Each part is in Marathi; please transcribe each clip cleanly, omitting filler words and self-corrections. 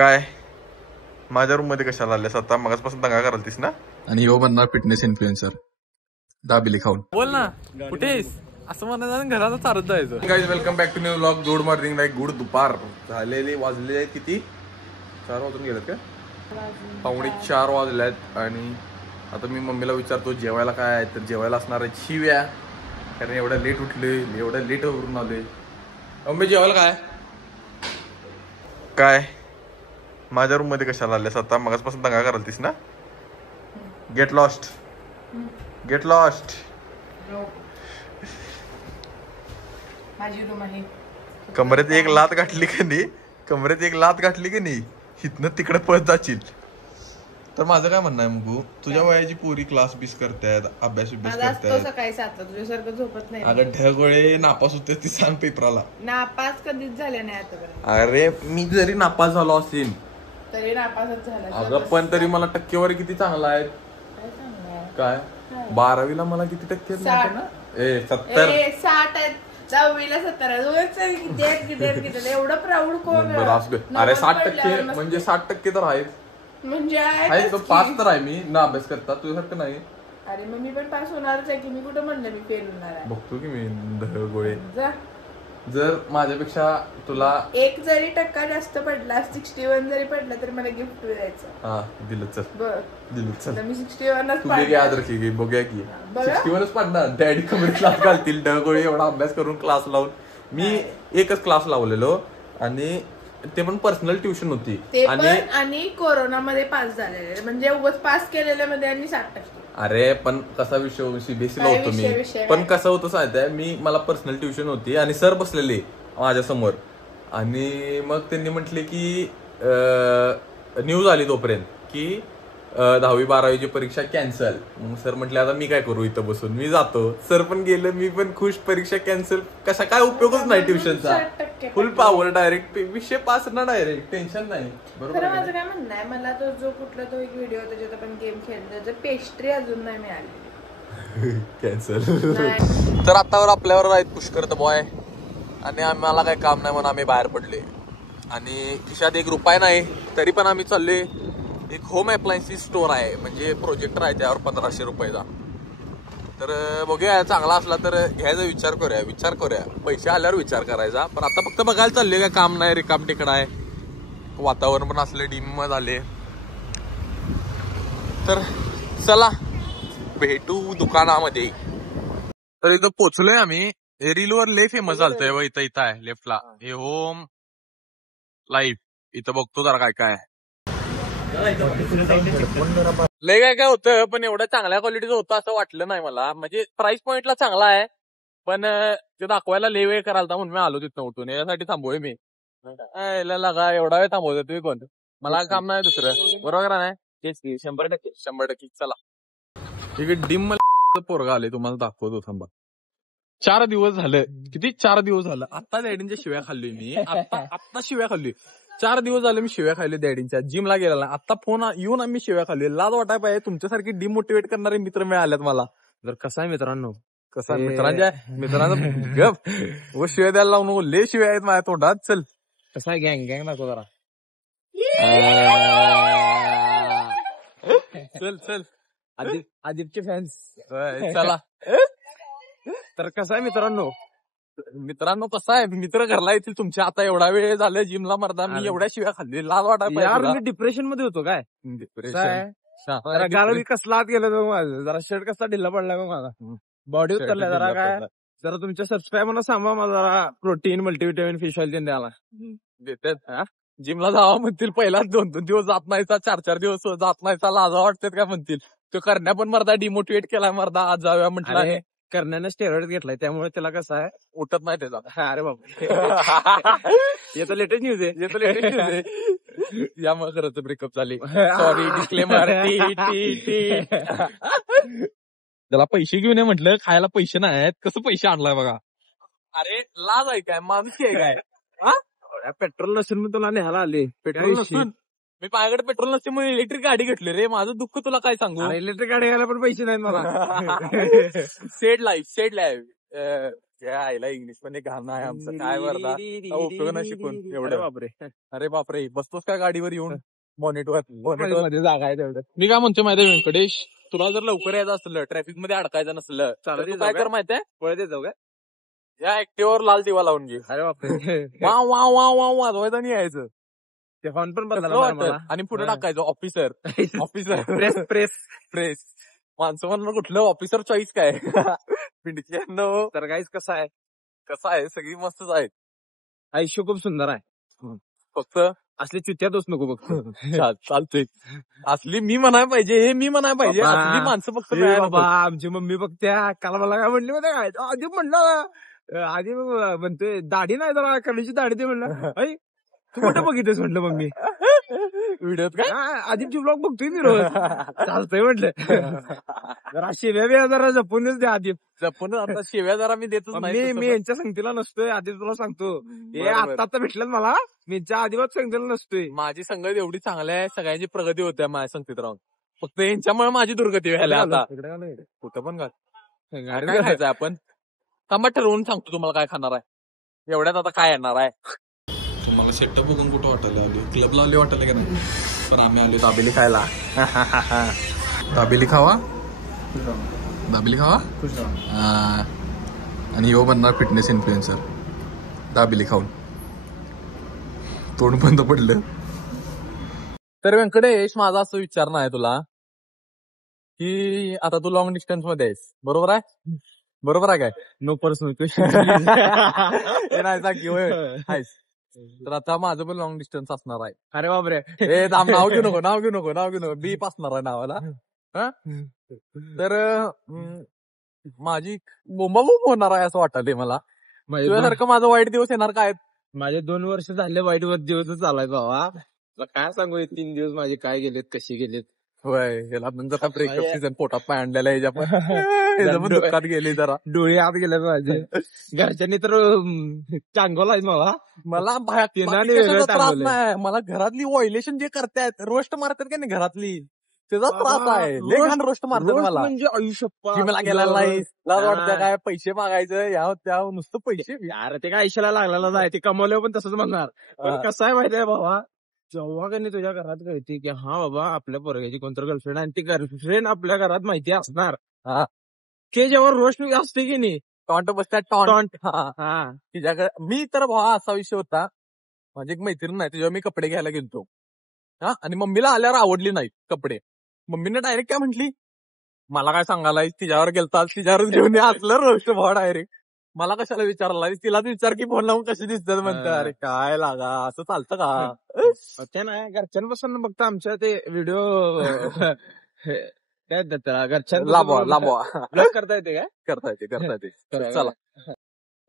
काय माझ्या रूम मध्ये कशाला आल्यास आता मगाचपासून दंगा करालतीस ना. आणि यो बनणार फिटनेस इन्फ्लुएन्सर दाबिली खाऊन. बोल ना कुठेस असं म्हणायचं घराला चालत जायचं. Guys welcome back to new vlog. Good morning like good दुपार झालेली वाजले किती 4 वाजून गेलेत का 3:45 वाजल्यात. आणि आता मी मम्मीला विचारतो जेवायला काय आहे, तर जेवायला असणार आहे शिव्या, कारण एवढं लेट उठले एवढं लेट वरून आले. मम्मी जेवायला काय काय माझ्या रूम मध्ये कशाला आल्यास आता मगाचपासून दंगा करालतीस ना. Get lost get lost. माझी रूम आहे. कमरेत एक लात गाठली की नाही, कमरेत एक लात गाठली की नाही हिथनं तिकडे पळत जाशील. तर माझं काय म्हणणं आहे मग तुझ्या वयाची पोरी क्लास बीस करतायत अभ्यास करतायत सकाळी 7ला तुझ्यासारखं झोपत नाही. अगं ढगोळे नापास होते ती सांग पेपराला. नापास कधीच झाले नाही आतापर्यंत. अरे मी जरी नापास झालो असेल तरी नापासच झाला. अगं पण तरी मला टक्केवारी किती चांगला आहे. काय 12वीला मला किती टक्के आहेत माहिती ना? 70. 60 आहेत. 10वीला 70. किती एवढं प्राऊड कोण. अरे 60% म्हणजे 60% तर आहेत. म्हणजे आहे तो पास तर आहे मी ना अभ्यास करता तुझ्यासारखं नाही. अरे मग मी पण पास होणारच आहे की. मी कुठं म्हणलं मी फेल होणार आहे. बघतो की मी गोळे. जा. जर माझ्यापेक्षा तुला एक जरी टक्का जास्त पडला 61 जरी पडला तरी मला गिफ्ट द्यायचं. हा दिलं चल बरं दिलं चल. मी 61च तू याद रखी बघूया की 61च पडणार. डॅडी कमी क्लास घालतील ढगोळी एवढा अभ्यास करून क्लास लावून. मी एकच क्लास लावलेलो आणि ते पण पर्सनल ट्युशन होती. आणि कोरोनामध्ये पास झालेले म्हणजे उगाच पास केलेल्या मध्ये आणि 60%. अरे पण कसा विषय सीबीएसई ला होतो मी. पण कसं होतं सांगताय मी मला पर्सनल ट्युशन होती आणि सर बसलेले माझ्या समोर. आणि मग त्यांनी म्हटले की न्यूज आली तोपर्यंत की 10वी 12वीची परीक्षा कॅन्सल. मग सर म्हटले आता मी काय करू इथं बसून, मी जातो. सर पण गेलं मी पण खुश. परीक्षा कॅन्सल कसा काय उपयोगच नाही ट्युशनचा. फुल पॉवर डायरेक्ट विषय पास ना डायरेक्ट टेन्शन नाही. बरोबर माझं काय म्हणणं आहे मला तो जो कुठला तो एक व्हिडिओ त्याच्यात आपण गेम खेळतो पेस्ट्री अजून नाही मिळाली. कॅन्सल. तर आतावर आपल्यावर आहेत पुष्कर द बॉय आणि आम्हाला काही काम नाही म्हणून आम्ही बाहेर पडले. आणि खिशात 1 रुपया नाही तरी पण आम्ही चाललोय. एक होम अप्लायन्सेस स्टोर आहे म्हणजे प्रोजेक्टर आहे त्यावर 1500 रुपयाचा. तर बघूया चांगला असला तर घ्यायचा विचार करूया. पैसे आल्यावर विचार करायचा. पण आता फक्त बघायला चालले काय काम नाही रिकाम टिकडा आहे. वातावरण पण असले डिम झाले. तर चला भेटू दुकानामध्ये. तर इथं पोचलोय आम्ही. रीलवर लय फेमस झालतंय इथं आहे लेफ्टला हे होम लाईफ. इथं बघतो जरा काय काय लय काय काय होतं. पण एवढं चांगल्या क्वालिटीचं होतं असं वाटलं नाही मला. म्हणजे प्राइस पॉइंटला चांगला आहे पण ते दाखवायला लय वेळ करायला म्हणून मी आलो तिथं उठून. यासाठी थांबवय मी. लगा एवढा वेळ थांबवतोय तुम्ही कोण. मला काम नाही दुसरं. बरोबर नाही तेच 100%. चला ठीक आहे. डिम पोरगा आले तुम्हाला दाखवतो थांबा. 4 दिवस झाले. किती 4 दिवस झालं. आता डॅडींच्या शिव्या खाल्ली मी. आता शिव्या खाल्ली. 4 दिवस झाले मी शिव्या खाल्ली डॅडींच्या. जिमला गेला आता फोन येऊन आम्ही शिव्या खाल्ली. लाज वाटाय पाहिजे. तुमच्यासारखी डिमोटिवेट करणारे मित्र मिळालेत मला. जर कसं आहे मित्रांनो कसं मित्रांचा गप व शिव्या द्यायला लावून नको. लय शिव्या आहेत माझ्या तोंडात. चल कसं आहे गँग दाखव जरा. चल आदिपचे फॅन्स चला. तर कसं आहे मित्रांनो कसं आहे मित्र घरला येतील तुमच्या. आता एवढा वेळ झाला जिमला मरदा मी एवढ्या शिव्या खाल्ली. लाज वाटायला. मी डिप्रेशन मध्ये होतो काय डिप्रेशन कारण कसला आत गेलं माझं. जरा शर्ट कसला ढिल्ला पडलाय मग माझा. बॉडी उतरलाय जरा काय. जरा तुमच्या सबस्क्रायबरला सांगा मला जरा प्रोटीन मल्टीव्हिटॅमिन फिश ऑइल द्यायला देतात. जिमला जावा म्हणतील पहिला 2-2 दिवस जात नाही 4-4 दिवस जात नाही. लाजा वाटतात काय म्हणतील. तो करण्या पण मरदा डिमोटिवेट केलाय मरदा. आज जाऊया म्हटलं. करण्याने स्टेरॉइड घेतलाय त्यामुळे त्याला कसं आहे उठत नाही त्याचा. अरे बाबा येतो लेटेस्ट न्यूज आहे. यामुळे खरंच ब्रेकअप झाली. Sorry disclaimer. त्याला पैसे घेऊन ये म्हटलं. खायला पैसे नाहीत. कसं पैसे आणलाय बघा. अरे लाज आहे काय माणूस आहे काय. पेट्रोल नसेल मी तुला न्यायला आले. पेट्रोल नसून मी माझ्याकडे पेट्रोल नसते मग इलेक्ट्रिक गाडी घेतली रे. माझं दुःख तुला काय सांगू. इलेक्ट्रिक गाडी घ्यायला पण पैसे नाहीत मला. सेड लाईफ त्या आईला इंग्लिश पण एक घाणं आहे आमचं काय वरदा उपयोग नाही शिकून एवढं. बापरे अरे बापरे बसतोस का गाडीवर येऊन बॉनेटवर मध्ये जागा आहे तेवढं. मी काय म्हणतो माहितीये व्यंकटेश, तुला जर लवकर यायचं असलं ट्रॅफिक मध्ये अडकायचं नसलं तर तू काय कर माहितीये, पळत जाऊ काय? या ऍक्टिव्हवर लाल दिवा लावून घे. अरे बापरे वाव वाव वाव वाव वाजवायचं आणि यायचं. ते हॉर्न पण कसं बदला वाटतं? आणि पुढे टाकायचं officer officer press press press. माणसं म्हणून कुठलं ऑफिसर चॉईस काय पिंडीचे तर गाईस कसं आहे कसं आहे सगळी मस्तच आहेत. आयुष्य खूप सुंदर आहे. फक्त असली चुत्यातच नको बघ. चालतंय. असली मी म्हणाय पाहिजे, हे मी म्हणाय पाहिजे. बाबा. असली माणसं फक्त ए मिळायला बाबा नको. आमची मम्मी बघत्या काल मला काय म्हणली माहिती काय, आधी म्हणलं आधी म्हणतोय दाढी नाही जरा कलीची दाढी ते म्हणलं ऐ तू कुठं बघितलंस म्हटलं मम्मी व्हिडिओत काय आधीची ब्लॉग बघतोय मी रोज. चालतंय म्हटलं जरा शिव्या बिया जरा जपूनच द्या आधी. जपून आता शिव्या जरा मी देतच नाही. मी यांच्या संगतीला नसतोय आधी तुला सांगतो. हे बरोबर. आता भेटलं मला मी यांच्या आधीच संगतीला नसतोय. माझी संगत एवढी चांगली आहे, सगळ्यांची प्रगती होते माझ्या संगतीत राहून. फक्त यांच्यामुळे माझी दुर्गती व्हायला आता. कुठं पण काय खायचंय आपण थांबा ठरवून सांगतो तुम्हाला काय खाणार आहे. एवढ्यात आता काय येणार आहे. तुम्हाला सेटअप बघून कुठं वाटायला आलो, क्लब लावले वाटायला का नाही, पण आम्ही आलो दाबेली खायला. दाबेली खावा दाबेली खावा. आणि यो बनणार फिटनेस इन्फ्लुएन्सर दाबेली खाऊन तोंड बंद पडलं. तर व्यंकटेश माझा असं विचारणं आहे तुला की आता तू लॉंग डिस्टन्स मध्ये आहेस, बरोबर आहे? बरोबर आहे काय? No personal question. हे नाही सांग की होय आहेस. तर आता माझं पण लॉंग डिस्टन्स असणार आहे. अरे बापरे ए नाव घेऊ नको बीप असणार आहे नावाला. तर माझी बोंबाबोंब होणार आहे असं वाटतंय मला. तुझ्यासारखं माझं वाईट दिवस येणार काय? माझे 2 वर्ष झाले वाईट दिवसच चालाय बाबा. तुला काय सांगू, 3 दिवस माझे काय गेलेत कसे गेलेत. होय याला पण जरा ब्रेकअप सीझन पोटात पाय आणलेला याच्या पण दुःखात गेली जरा. डोळे आत गेले माझे. घरच्यांनी तर चांगला आहे मला त्याचा त्रास नाही मला. घरातली व्हायलेशन जे करतायत रोस्ट मारतात का नाही घरातली, त्याचा त्रास आहे. लय घाण रोस्ट मारतात मला. म्हणजे आयुष्य मला गेला नाही लाज वाटतं काय पैसे मागायचं या त्या नुसतं पैसे. यार ते काय आयुष्याला लागलेलं आहे, ते कमवल्यावर पण तसंच म्हणणार. पण कसं आहे माहिती आहे बाबा, जेव्हा का नाही तुझ्या घरात कळते की हा बाबा आपल्या पोरग्याची कोणतर गर्लफ्रेंड आणि ती गर्लफ्रेंड आपल्या घरात माहिती असणार, ते जेव्हा रोस्ट असते की नाही टॉन्ट बसतात टॉन्ट. तिच्याकडे मी तर भावा असा विषय होता, माझी एक मैत्रीण नाही तिच्यावर मी कपडे घ्यायला गेलतो आणि मम्मीला आल्यावर आवडली नाही कपडे. मम्मीने डायरेक्ट काय म्हटली, मला काय सांगायला तिच्यावर गेलता तिच्यावरच घेऊन असलं रोस्ट भावा डायरेक्ट. मला कशाला विचारला, तिलाच विचार की फोन लावून कशी दिसतात म्हणतात. अरे काय लागा असं चालतं का? ते नाही घरच्यांपासून बघता आमच्या ते व्हिडिओ काय त्याला लांबवा करता येते काय करता येते. चला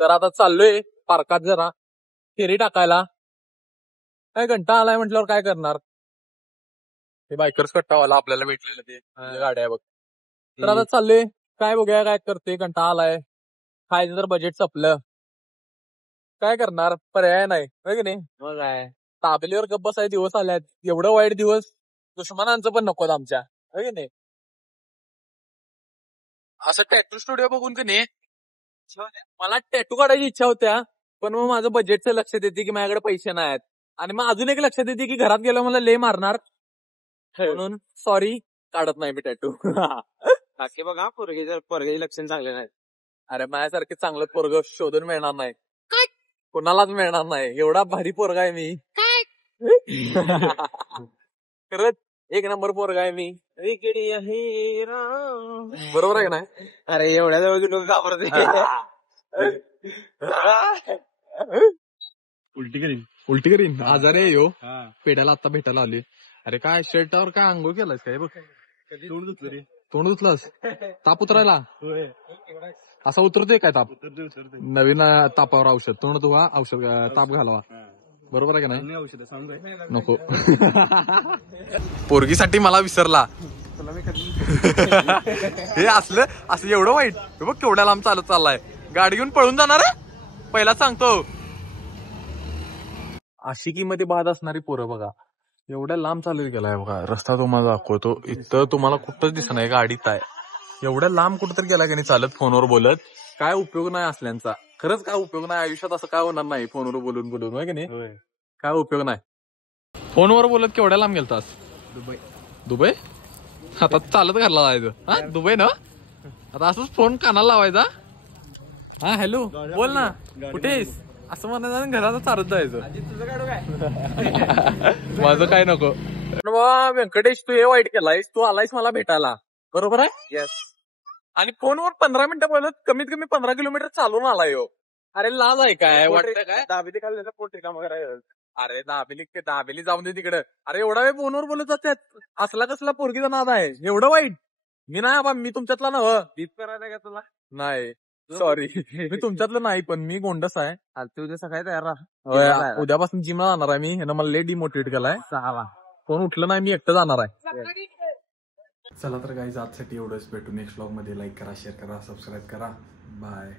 तर आता चाललोय पार्कात जरा फेरी टाकायला. काय घंटा आलाय म्हटल्यावर काय करणार, हे बायकर्स कट्टावाला आपल्याला भेटलेलं ते गाड्या बघ. तर आता चाललोय काय बघूया काय करते. घंटा आलाय, खायचं तर बजेट संपलं, काय करणार पर्याय नाही की नाही. मग काय ताबेलीवर गप्प बसाय दिवस आल्यात, एवढं वाईट दिवस दुश्मनांचं पण नको आमच्या की नाही. असं टॅटू स्टुडिओ बघून की नाही मला टॅटू काढायची इच्छा होत्या, पण मग माझं बजेटचं लक्षात येते की माझ्याकडे पैसे नाहीत. आणि मग अजून एक लक्षात येते की घरात गेलं मला लय मारणार, म्हणून सॉरी काढत नाही मी टॅटू. बाकी बघा पोरग्याचे लक्षण चांगले नाही. अरे माझ्यासारखे चांगलं पोरग शोधून मिळणार नाही, कोणालाच मिळणार नाही. एवढा भारी पोरगा आहे मी, खरंच एक नंबर पोरगा आहे मी. बरोबर आहे का नाही. अरे एवढ्या जवळ लोक घाबरते. उलटी करीन आजारी आहे यो. पेट्याला आता भेटायला आली. अरे काय शर्टावर काय अंघोळ केलास काय बघ. तोंड धुतलास ताप उतरायला. असा उतरतोय काय ताप. नवीन तापावर औषध तोंड धुवा औषध ताप घालवा. बरोबर आहे का नाही. नको पोरगीसाठी मला विसरला. हे असं एवढं वाईट. बघ केवढ्या लांब चालत चाललाय, गाडी घेऊन पळून जाणार आहे. पहिला सांगतो आशिकीमध्ये बाद असणारी पोरं बघा एवढ्या लांब चालत गेलाय बघा. रस्ता तुम्हाला दाखवतो, इथं तुम्हाला कुठंच दिसत नाही गाडीत आहे. एवढ्या लांब कुठंतरी गेला की नाही चालत फोनवर बोलत. काय उपयोग नाही असल्यांचा. खरंच काय उपयोग नाही आयुष्यात. असं काय होणार नाही फोनवर बोलून बोलून, होय की नाही? काय उपयोग नाही. फोनवर बोलत केवढ्या लांब गेलतास? दुबई. आता चालत घरला जायचं. हा दुबई ना. आता असंच फोन कानाला लावायचा. हा हॅलो बोल ना, कुठेस असं म्हणायचं आणि घरात चालत जायचं. माझं काय नको. व्यंकटेश तू हे वाईट केलायस. तू आलायस मला भेटायला, बरोबर आहे? येस. आणि फोनवर 15 मिनिटं बोलत कमीत कमी 15 किलोमीटर चालून आलाय हो. अरे लाज आहे काय? वाटतं काय? दाबेली खाल्ली तर पोट रिकामं करायचं. अरे दाबेली जाऊन दे तिकडं. अरे एवढा वेळ फोनवर बोलत जातात. असला कसला पोरगीचा नाद आहे एवढं वाईट? मी नाही बाबा, मी तुमच्यातला नव. बीप करायला का तुला? नाही सॉरी, मी तुमच्यातलं नाही, पण मी गोंडस आहे. तू उद्या सकाळी तयार राहा. उद्यापासून जिमला जाणार आहे मी. ह्यानं मला लय डिमोटिवेट केलाय. 6 कोण उठलं नाही, मी एकटं जाणार आहे. चला तर गाईज आजसाठी एवढंच. भेटू नेक्स्ट व्लॉग मध्ये. लाईक करा, शेअर करा, सबस्क्राईब करा. बाय.